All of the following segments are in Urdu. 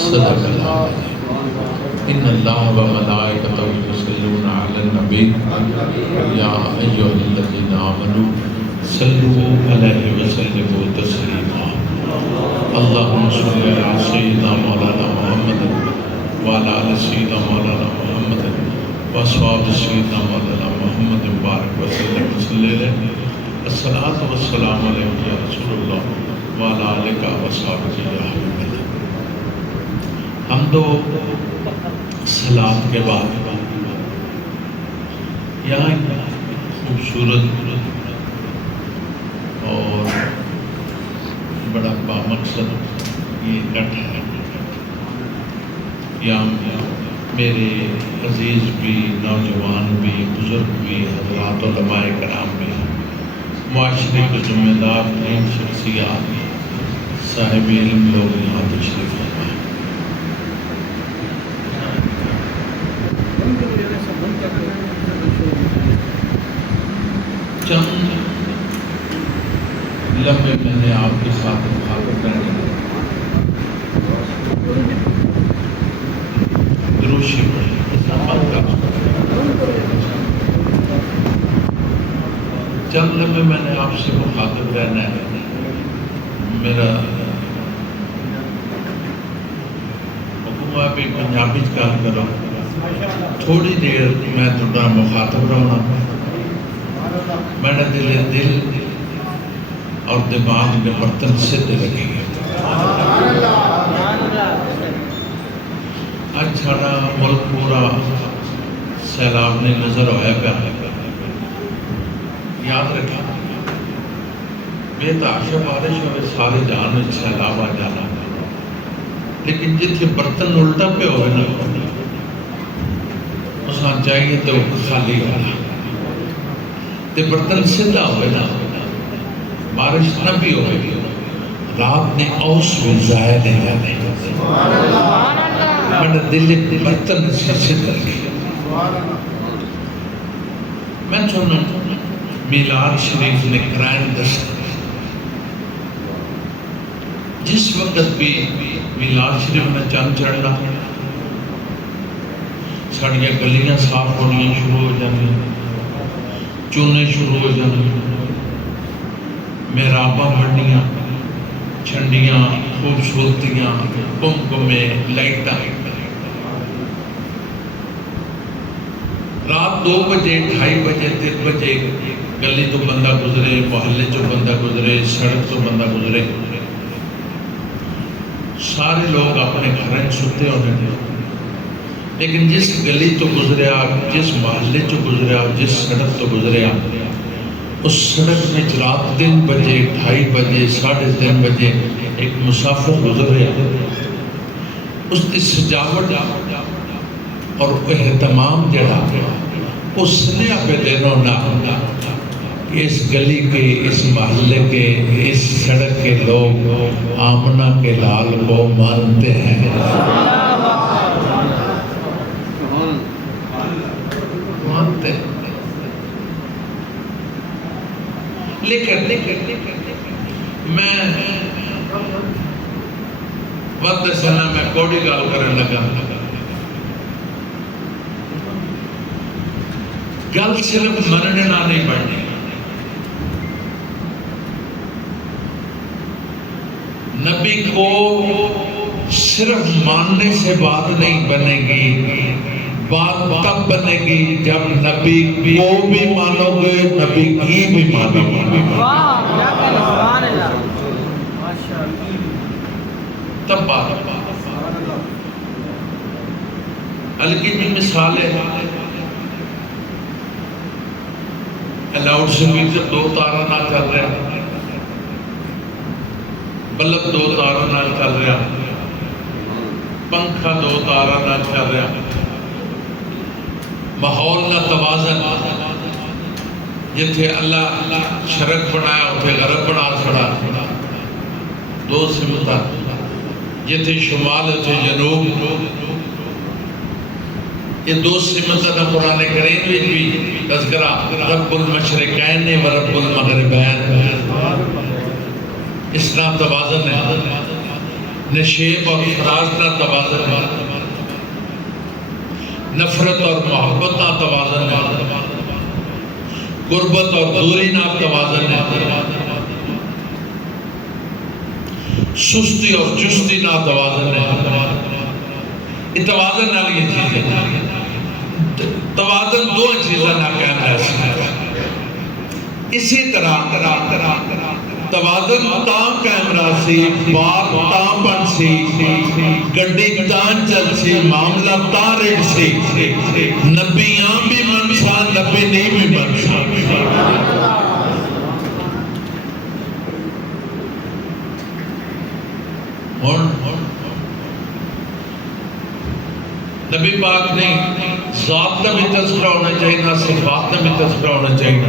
صدق اللہ ان اللہ و ملائکتہ یصلون علی النبی یا ایھا الذین آمنوا صلوا علیہ وسلموا تسلیما اللہم صلی علی سیدنا مولانا محمد وعلی آل سیدنا مولانا محمد واصحاب سیدنا مولانا محمد مبارک وسلم وسلم الصلاۃ والسلام علیک یا رسول اللہ وعلی آلک وصحبہ یا حبیب اللہ۔ حمد و صلات کے بعد یہاں ایک خوبصورت اور بڑا بامقصد یہ اکٹھ ہے۔ یہاں میرے عزیز بھی، نوجوان بھی، بزرگ بھی، حضرات علماء کرام بھی، معاشرے کے ذمہ دار ترین شخصیات، صاحب علم لوگ یہاں تشریف فرما ہیں۔ چند لمحے میں نے آپ کے ساتھ مخاطب کرنے دروشی پڑھی چند لمحے میں نے آپ سے مخاطب رہنا ہے۔ میرا حکم ہے بھی پنجابی کام کرو، تھوڑی دیر میں تھوڑا مخاطب رہنا، میرا دل اور دماغ میں برتن سدھ لگے گے۔ آج سارا ملک پورا سیلاب نے نظر ہویا پیا، یاد رکھا بے تحاشا بارش ہوئے سارے جہان میں سیلاب آ جانا، لیکن جتنے برتن الٹا پہ ہوئے نا اس میں چاہیے تو خالی ہونا، تے برتن سدھا ہوئے نا بارش نہ بھی ہوئے، رات نے اوس بھی ضائع نہیں جانے، میرا دل برتن سے سدھ رکھے۔ میں چاہنا میلاد شریف نے کرائم دس جس وقت بھی میلاد شریف میں چند چڑھنا ساڑیاں گلیاں صاف ہونیاں شروع ہو جانے، چونے شروع ہو جانے، محراباں بڑھنیاں، چھنڈیاں، خوبصورتیاں، کمکمے، لائٹاں۔ رات 2 بجے، 2:30 بجے، 3 بجے گلی تو بندہ گزرے، محلے جو بندہ گزرے، سڑک تو بندہ گزرے، سارے لوگ اپنے گھریں ستے ہونے تھے، لیکن جس گلی تو گزریا، جس محلے جو گزریا، جس سڑک تو گزریا، اس سڑک میں رات 3 بجے، 2:30 بجے، 3:30 بجے ایک مسافر گزر رہا، اس کی سجاوٹ اور اہتمام جڑا اس نے اپنے دنوں نہ کہ اس گلی کے، اس محلے کے، اس سڑک کے لوگ آمنہ کے لال کو مانتے ہیں، مانتے ہیں۔ لیکن میں وقت سنہ میں کوڑی گال کرنے لگا، گل صرف مننے نہ نہیں بڑھنی، نبی کو صرف ماننے سے بات نہیں بنے گی، بات تب بنے گی جب نبی کو بھی مانو گے، نبی کی بھی مانو گے، تب بات۔ ہلکی جی مثال ہے، لاؤڈ سپیکر 2 تاروں نہ چل رہا، بلب 2 تاروں نہ چل رہا، پنکھا 2 تاروں نہ چل رہا، ماحول نہ توازن، جتھے اللہ شرک بنایا اتھے غرب بنا چھڑا، 2 سمتاں، جتھے شمال اتھے جنوب، یہ 2 سمتاں قرآن کریم میں بھی تذکرہ رب المشرقین و رب المغربین، اس طرح توازن ہے۔ نشیب اور فراز کا توازن ہے، نفرت اور محبت کا توازن ہے، قربت اور دوری کا توازن ہے، سستی اور چستی کا توازن ہے۔ یہ توازن والی چیزیں، توازن دو چیزیں نہ قائم رہ سکتا۔ اسی طرح توازن تاں قائم رہ سی، بات تاں بن سی، گڈی تاں چل سی، معاملہ تاں رڑ سی، نبیاں بھی منسا، نبی نہیں بھی منسا۔ نبی پاک نے ذات کا بھی تذکرہ ہونا چاہیے، نہ صفات کا بھی تذکرہ ہونا چاہیے۔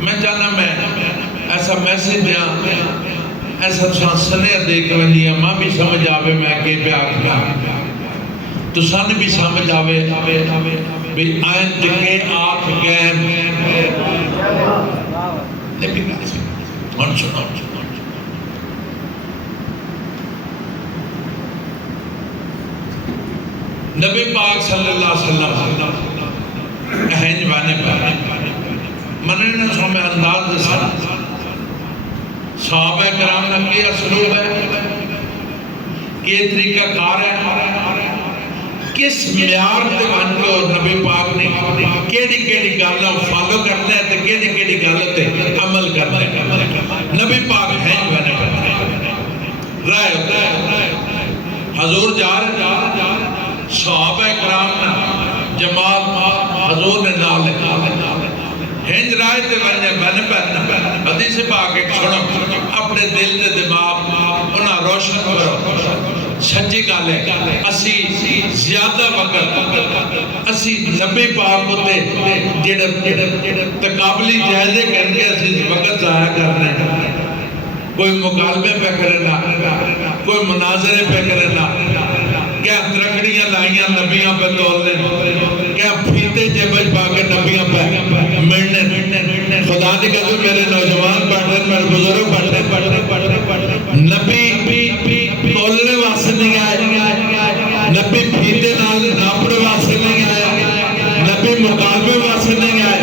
میں چاہنا میں ایسا میسیج دیا، ایسا سنیا دے کے لیا، ماں بھی سمجھ آوے میں کہ پہ آگیا تو سن بھی سمجھ آوے بھی آئین جگہ آٹھ گیم نبی پاک نبی پاک صلی اللہ علیہ وسلم اہنج بانے پر مننے سو میں انداز دے سن صحابہ کرام نے کیا اسلوب ہے، کیا طریقہ کار ہے، کس معیار تے بن کے اور نبی پاک نے کیڑی کیڑی گالاں فالو کرنا ہے تے کیڑی کیڑی گالاں تے عمل کرنا ہے۔ نبی پاک اہنج بانے پر رائے ہوتا ہے، حضور جا رہے صحابہ کرام نے جماعت حضور نے نال ہنج رائے تے بنے پہنا حدیث پاک ایک سنو، اپنے دل تے دماغ انہاں روشن کرو۔ سچی گل ہے، اسی زیادہ وقت اسی نبی پاک ہوتے جڑے تقابلی جائزے کر کے اسی وقت ضائع کرنے، کوئی مقالبے پہ کرنا، کوئی مناظرے پہ کرنا، کیا ترکڑیاں لائیاں نبیاں پہ دولنے، کیا پھیتے جبج پاکے نبیاں پہ مڑنے۔ خدا نے کہا تو میرے نوجوان پڑھنے، میرے بزرگ پڑھنے، نبی تولنے واسے نہیں آئے، نبی پھیتے ناپڑے واسے نہیں آئے، نبی مقالبے واسے نہیں آئے،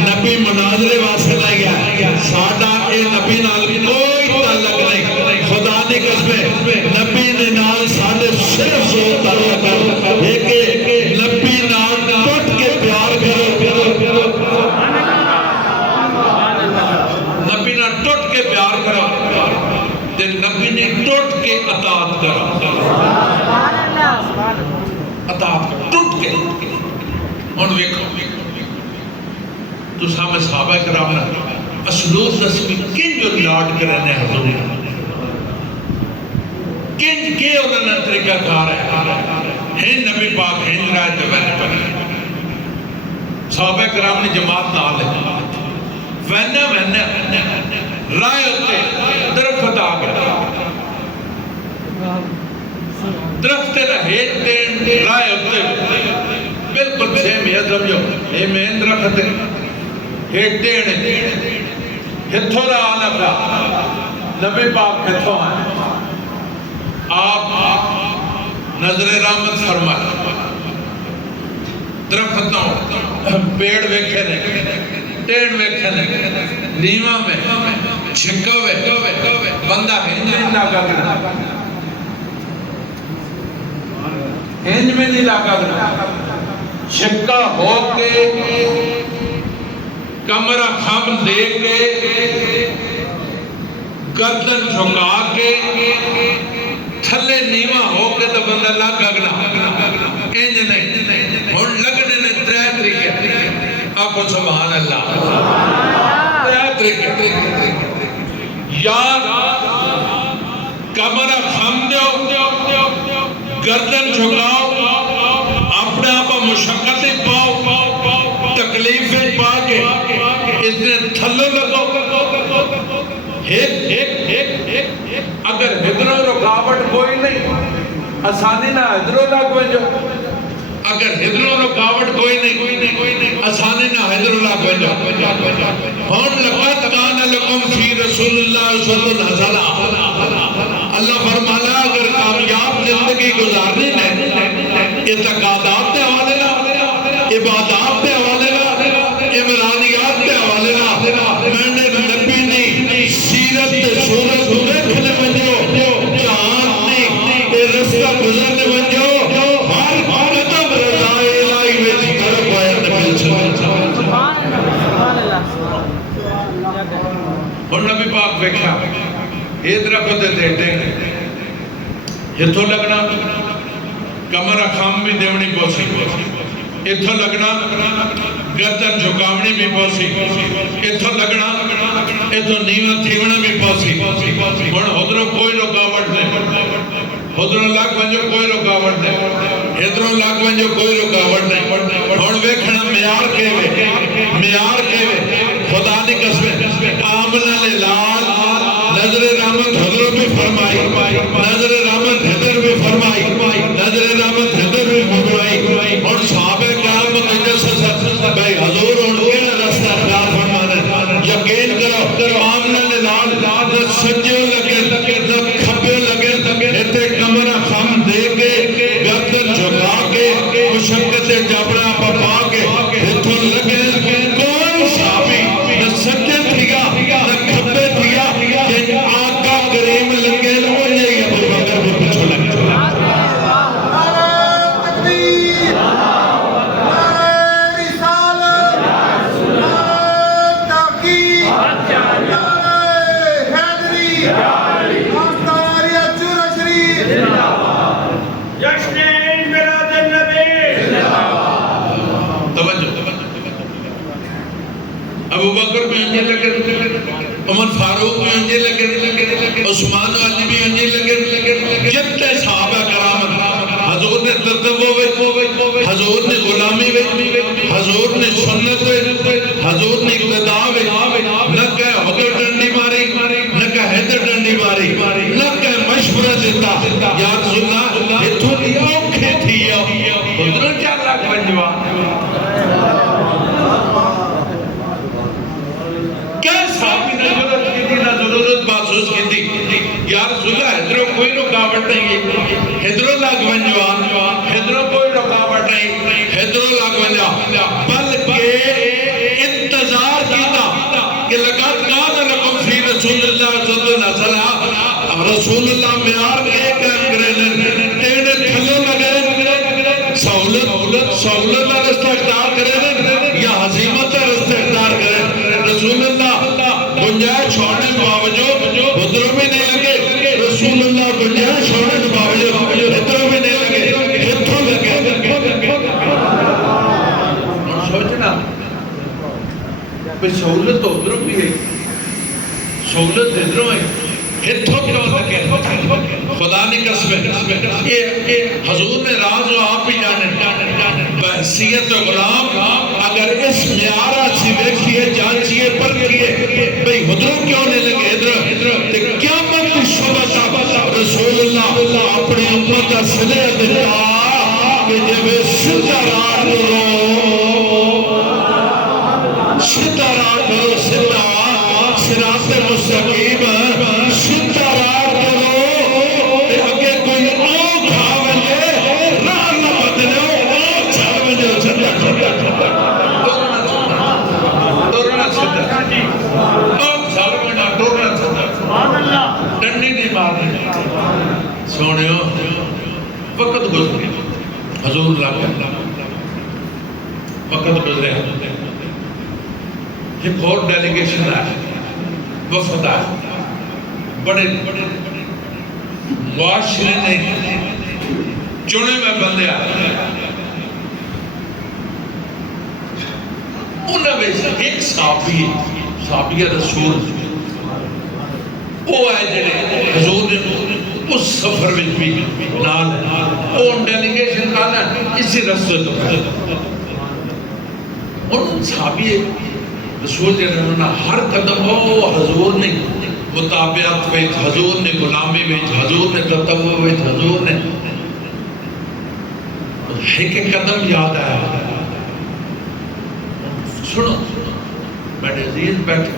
نبی مناظرے واسے نہیں آئے۔ ساڑھا اے نبی نال کوئی تعلق نہیں، خدا نے قسمے نبی نے نال ساڑھے صرف سو تعلق ہے کہ نبی نال ٹوٹ کے پیار کرو، نبی نال ٹوٹ کے پیار کرو، تے نبی نے ٹوٹ کے اطاعت کرو، اطاعت کرو ٹوٹ کے۔ اور ویکھو تو سامنے صحابہ کرام نے اسلوب رسمی کن جو لاڈ کرنے حضور کن کے انہوں نے طریقہ کار ہے نبی پاک ہند رائے تے وینے پر صحابہ کرام نے جماعت نال ہے وینے رائے ہوتے درخت آ گیا، درخت رہے دین رائے ہوتے بالکل سیم یہ سمجھو اے مین درخت ہے دین ہتھوں دا آنا پا نبی پاک ہتھوں آئے، آپ نظر رحمت فرمائے، درختوں پیڑ ویکھے نے، ٹیڑ ویکھے نے، نیمہ میں چھکا ہوئے بندہ ہنج نہیں لاگا گنا، ہنج میں نہیں لاگا گنا، چھکا ہو کے کمرہ خم دے کے گردن جھکا کے تھلے نیمہ ہو کے تو بندہ لاگ گنا، انج نہیں ہون لگنے نے ترے طریقے، آپ سبحان اللہ، ترے طریقے، یا کمرہ خم دیو، گردن جھکاؤ، اپنے آپ مشقتیں پاؤ، تکلیفیں پا کے اس نے تھلے لگو، اگر ہدروں رکاوٹ کوئی نہیں آسانی نہ ہدروں لگ بجو، اگر ہدروں رکاوٹ کوئی نہیں آسانی نہ ہدروں لگ بجو، ہون لگت کان لگو لکم فی رسول اللہ اسوۃ حسنہ. اللہ فرمانا اگر کامیاب زندگی گزارنے نے اعتقادات کے حوالے نہ، عبادات کے حوالے نہ، عمرانیات کے حوالے نہ، میں نے نبی نہیں سیرت صورت دیکھنے ونجو، جہان نہیں یہ رستہ گزرنے ونجو، ہر قدم رضا الہی وچ طرف آیا نبی صلی اللہ علیہ وسلم. اور نبی پاک دیکھا یہ درخت دیتے ہیں اتھو لگنا کمر خام بھی دیونی پوسی، اتھو لگنا گردن جھکاونی بھی پوسی، اتھو لگنا اتھو نیوہ تھیونا بھی پوسی. اور حضروں کوئی رکاوٹ نہیں، حضروں لگ ونجو کوئی رکاوٹ نہیں، حضروں لگ ونجو کوئی رکاوٹ نہیں. اور ویکھنا معیار کے وے خدا دی قسم آمنہ لال نظر رحمت حضرت بھی فرمائی، نظر رحمت حضر بھی فرمائی، نظر رحمت حضر بھی فرمائی. اور صحابہ کرام متجسس بھائی حضور ان کے رستہ اختیار فرمانا. یقین کرو آمنہ لال نہ سجیو لگے نہ کھپیو لگے، ایتے کمرہ خم دے کے گردن جھکا کے مشقت جبڑا پپا کے اتھو لگے کوئی صحابی نہ سجے تھیا نہ کھپے تھیا کہ آقا کریم لگے انجھے ہی ابو بکر بھی پچھو لگے. تکبیر، رسالت، تحقیق، حیدری، آستانیہ چورہ شریف، جشن میلاد النبی. توجہ ابو بکر بھی انجھے لگے، عمر فاروق بھی انجھے لگے، عثمان علی بھی انجھے لگے. جتنے صحابہ کرام حضور نے تطوع، حضور نے غلامی، حضور نے سنت، حضور نے اقتداء، نہ کہ حضر ڈنڈی ماری، نہ کہ حیدر ڈنڈی ماری، نہ کہ مشورہ دیتا. یا رسول اللہ اتھو دی اوکھے تھی حضر 4 لاکھ ونجوا کیا صحابی نے ضرورت کی تھی نہ ضرورت محسوس کی تھی. یا رسول اللہ حضروں کوئی رکاوٹ نہیں ہے، حضروں لگ ونجوان، حضروں کوئی رکاوٹ نہیں، حضروں لگ ونجوان، بلکہ انتظار کیتا کہ لقد کان لکم فی رسول اللہ صلی اللہ علیہ وسلم. رسول اللہ معیار کے کرنے تیرے تھلے لگے سہولت کا رستہ اختیار کرے یا حزیمت کا رستہ اختیار کرے. رسول اللہ گنجائش چھوڑنے کے باوجود حضروں میں نہیں لگے، رسول اللہ گنجائش چھوڑنے کے باوجود حضروں میں نہیں لگے، ہتھوں لگے. اور سوچنا بھئی سہولت تو حضروں بھی ہے، سہولت حضروں ہے، ہتھوں کیوں لگے. خدا نے قسم ہے حضور نے راز و آپ بھی جانے بحثیت غلام اگر اس معیارہ سے دیکھئے جانچیے پر کریے بھئی حضروں کیوں نہیں لگے حضروں تے قیامت شبہ رسول اللہ اپنی امت کا صلح دیتا کہ جب سدھا راہ کرو سدھا صراط مستقیم سدھا راہ کرو تے اگے کوئی آنکھ آوے راہ نہ بدلو آنکھ چاہوے جو چھتا دورنا چھتا آنکھ چاہوے نہ دورنا چھتا ڈنڈی نہیں مارنے. سونیو وقت گزرے حضور اللہ وقت گزرے ایک اور ڈیلیگیشن آئے وفد آئے بڑے معاشرے نے چنے میں بندے آئے. انہوں میں سے ایک صحابی رسول وہ آئے جنہیں حضور نے اس سفر میں بھی نال اون ڈیلیگیشن کانا اسی رسول تو ان صحابی رسول جنہوں ہر قدم ہو حضور نے مطابعت ویت حضور نے غلامی ویت حضور نے تطوع ویت حضور نے ایک قدم یاد آیا. سنو میں نے عزیز بیٹھے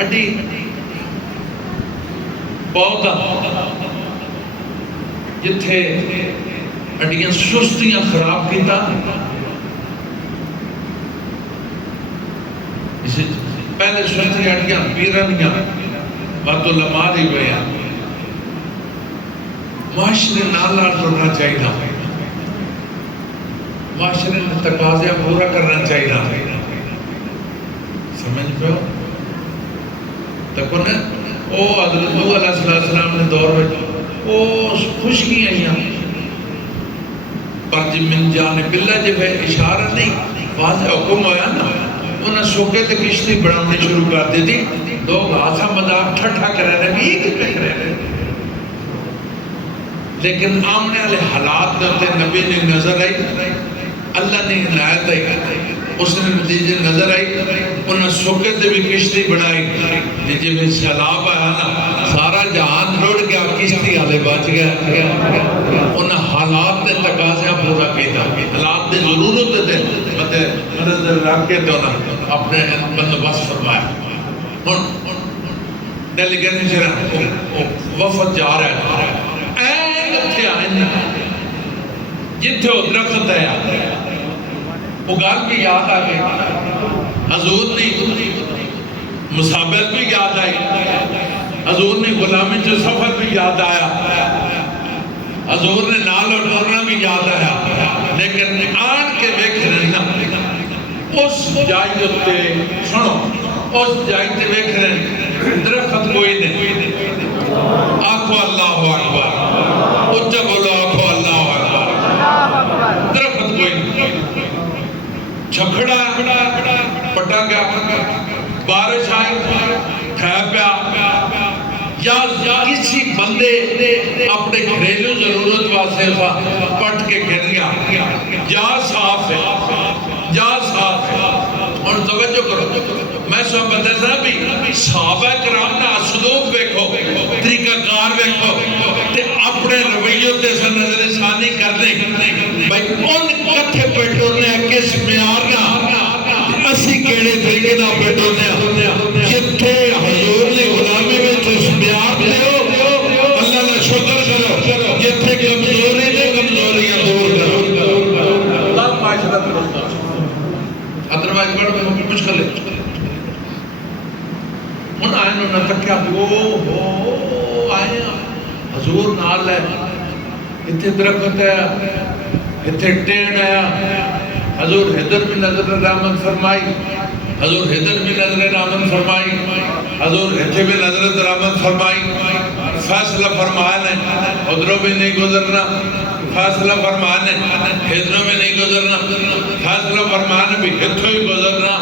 اڈی بہت جتھے اڈیاں سستیاں خراب کیتا پہلے سستی اڈیاں پیرنیاں بات علماء دی بیان معاشرے نالا ٹرنا چاہیے معاشرے نے تقاضے پورا کرنا چاہیے سمجھ پہ ہو تکو نا او حضرت نوح علیہ السلام نے دور میں او خوشگی آئیاں پر جب من جانب اللہ جب ہے اشارہ نہیں واضح حکم ہویا نا انہیں سوکے تے کشتی بڑھانے شروع کر دی تھی دو غاثہ مذاق ٹھٹھا کر رہے ہیں یہ کتنے کر رہے ہیں لیکن آمنے والے حالات کرتے نبی نے نظر آئی اللہ نے ہدایت آئی اس نے نتیجے نظر آئی انہیں سوکے تے بھی کشتی بڑھائی جب سیلاب آیا نا سارا جہان روڑ گیا کشتی والے بچ گیا انہیں حالات نے تقاضیاں پورا کیتا حالات نے ضرورت دے نظر رکھ کے تو اپنے بندوبست فرمایا ڈیلیگیشن چرا وفد جا رہا ہے کتھے آئیں جتھے وہ درخت ہے وہ گل بھی یاد آ گئی حضور نے مصابت بھی یاد آئی حضور نے غلامی جو سفر بھی یاد آیا حضور نے نال اور ڈورنا بھی یاد آیا لیکن آن کے ویک رہنا اس جائی ہوتے سنو اس جائی تے ویک رہنا درخت کوئی نہیں آنکھو اللہ اکبر اچھا بولو آنکھو اللہ اکبر درخت کوئی نہیں چھکڑا پٹا گیا بارش آئی کھایا پیا یا کسی بندے اپنے گھریلو ضرورت واسطے پٹ کے گر گیا یا صاف ہے اور توجہ کرو میں سب بندے صاحب بھی صحابہ کرام نے اسلوب دیکھو طریقہ کار دیکھو تے اپنے رویوں تے سے نظر ثانی کر لیں بھائی ان کتھے پیٹونے کس معیار نہ اسی کیڑے طریقے دا پیٹونے جتھے حضور نے غلامی میں اس معیار دے ہو اللہ نے شکر کرو جتھے کمزوری نے کمزوریاں دور کرو اللہ معاشرت رسول ادروائز بڑھ میں کچھ کر لے ان آئین انہوں نے تکیا آئے حضور نال ہے اتھے درخت ہے اتھے ٹین ہے حضور حضر بھی نظر رحمت فرمائی حضور حضر بھی نظر رحمت فرمائی حضور اتھے بھی نظر رحمت فرمائی فیصلہ فرمانے ادھروں بھی نہیں گزرنا فیصلہ فرمانے حضروں میں نہیں گزرنا فیصلہ فرمانے بھی اتھو ہی گزرنا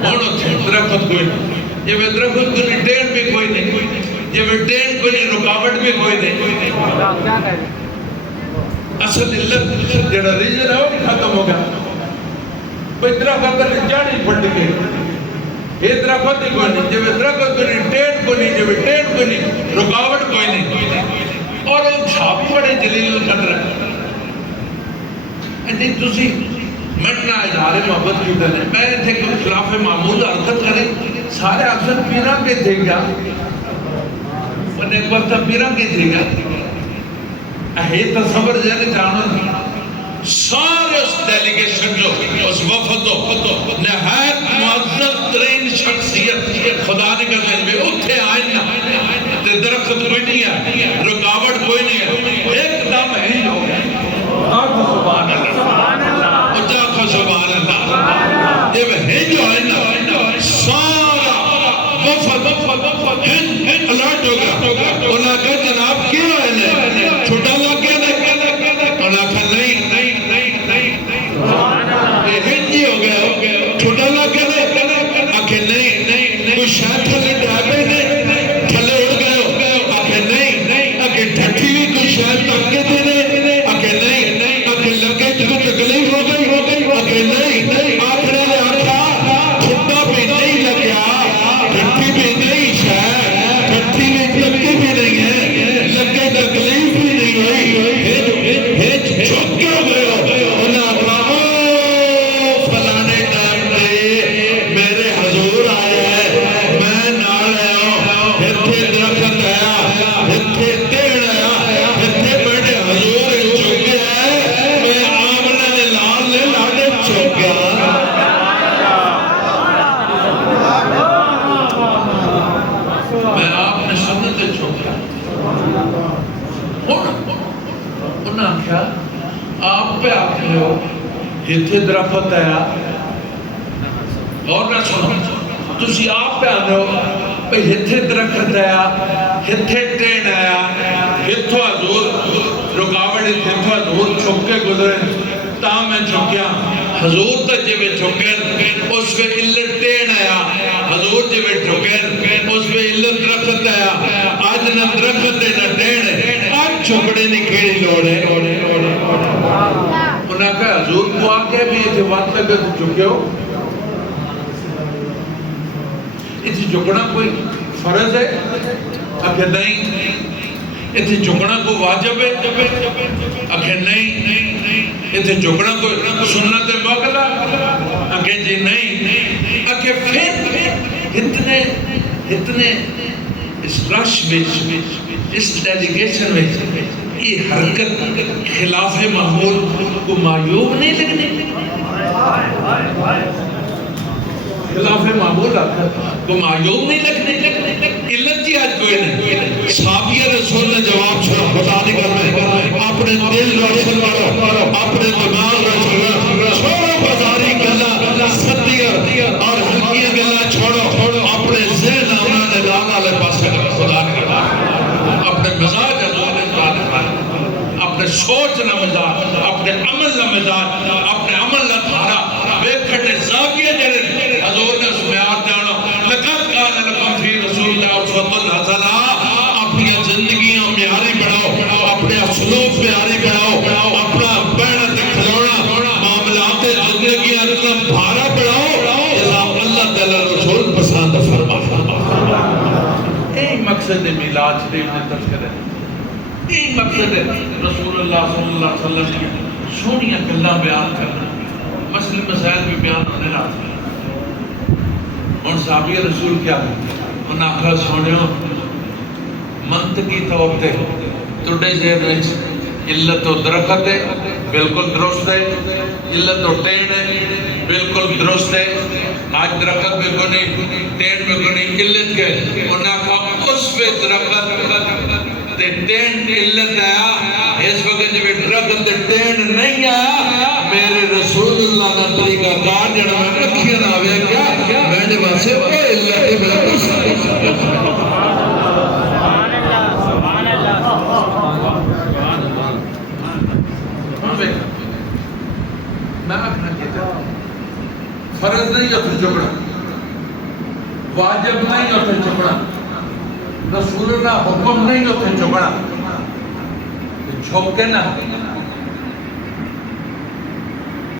مونو تھے درخت کوئی نہیں یہ بھی درخت کوئی نہیں ٹین بھی کوئی نہیں یہ بھی ٹین کوئی نہیں رکاوٹ بھی کوئی نہیں اصل علت جڑا ریجن ہے وہ ختم ہو گیا بھئی درخت نے جاڑی پھٹ گئی یہ درخت ہی کوئی نہیں جب درخت کوئی نہیں ٹین کوئی نہیں جب ٹین کوئی نہیں رکاوٹ کوئی نہیں اور وہ چھاپی بڑے جلیل کر رہے ہیں تسی مٹنا اظہار محبت کی دنے میں تھے کہ خلاف معمول حرکت کریں سارے اکثر پیران کے تھے گیا انہیں ایک وقت پیران کے تھے گیا اہی تصور جانے جانو سارے اس ڈیلیگیشن جو اس وفد نہایت معذب ترین شخصیت خدا نے کہتے ہیں اتھے آئیں نا درخت کوئی نہیں ہے رکاوٹ کوئی نہیں ہے ایک دم ہی ہو گیا آنکھو سبحان اللہ اچھا سبحان اللہ یہ ہی جو ہے نا سارا وفد الرٹ ہو گیا انہاں کہا جناب کیا ہے چھوٹا لگ گیا انہاں کہا نہیں یہ ہنجی ہو گیا چھوٹا لگ گیا آکھے نہیں کچھ شاید تھا نہیں ڈرابے نے چھوکا انہاں آکھیا آپ پہ آکھ رہے ہو ہتھے درخت آیا اور نہ سنو تسی آپ پہ آنے ہو بھئی ہتھے درخت آیا ہتھے ٹین آیا ہتھو حضور رکاوٹ ہتھو حضور چھکے گزرے تا میں چھکیا حضور تا جے میں چھکر اس پہ علت ٹین آیا حضور جے میں چھکر اس پہ علت درخت آیا آج نہ درخت نہ ٹین آج چھکڑے نہیں کھیڑی لوڑے انہاں کہا حضور کو آگے بھی یہ وقت لگے تو چھکے ہو اتنی جھکنا کوئی فرض ہے اکھے نہیں اتنی جھکنا کوئی واجب ہے اکھے نہیں اتنی جھکنا کوئی سنت موقع اکھے جی نہیں اکھے پھر اتنے اس رش میں اس ڈیلیگیشن میں یہ حرکت خلاف معمول کو معیوب نہیں لگنے خلاف معمول کو معیوب نہیں لگنے علت جی آج کوئی نہیں صحابیہ رسول نے جواب چھوڑا بتا نہیں کرنا اپنے دل روشن کرو اپنے دماغ روشن کرو چھوڑو بازاری گلا سدیہ اور ہلکیاں گلا چھوڑو اپنے ذہن آمانے لانا لے پاس خدا کرنا اپنے مزاج اپنے سوچ نہ مزاج اپنے عمل نہ مزاج اپنے عمل نہ دھارا بے کھٹے زاویہ جنن حضور نے اس میں آتے ہونا لقد کان لکم فی رسول اللہ اسوۃ حسنہ اپنی زندگیاں معیاری بڑھاؤ اپنے اسلوب معیاری بڑھاؤ اپنا بیعت کھلونا معاملات زندگیاں اتنا بھارا بڑھاؤ جیسا اللہ تعالی رسول پسند فرما ایک مقصد میلاد شریف نے تذکرہ ایک مقصد ہے رسول اللہ صلی اللہ علیہ وسلم کی سونیاں گلاں بیان کرنا مسئلے مسائل بھی بیان ہونے رہا اور صحابی رسول کیا ہے انہاں آخر سونے ہو منطقی طور تے تُڈے ذہن وچ علت و درخت ہے بالکل درست ہے علت و ٹین ہے بالکل درست ہے آج درخت میں کو نہیں ٹین میں کو نہیں علت کے انہاں آخر اس پہ درخت ٹین علت آیا اس وقت جب درخت ٹین نہیں آیا میرے رسول اللہ نے طریقہ کار جڑا میں رکھیا نہ ہوئے کیا میں نے واسے وہ علت بالکل سبحان اللہ میں آکھنا کہتا فرض نہیں ہوتا جھکڑا واجب نہیں ہوتا جھکڑا رسول اللہ حکم نہیں ہوتا جھکڑا جھوکے نہ